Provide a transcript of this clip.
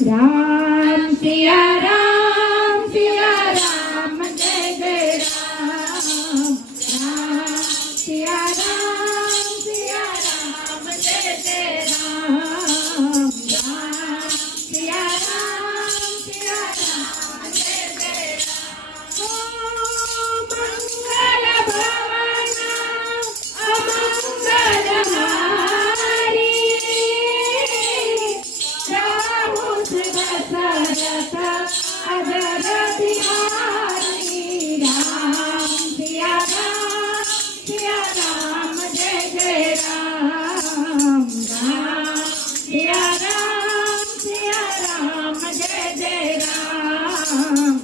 રામ સિયા રામ જય જય રામ. રામ સિયા રામ જય જય રામ. રામ સિયા રામ જય જય રામ. ઓ મંગલ ભવન અમંગલ હારી રાહુ દશરથ અજર બિહારી. રામ સિયા રામ જય જય રામ. રામ સિયા રામ જય જય રામ.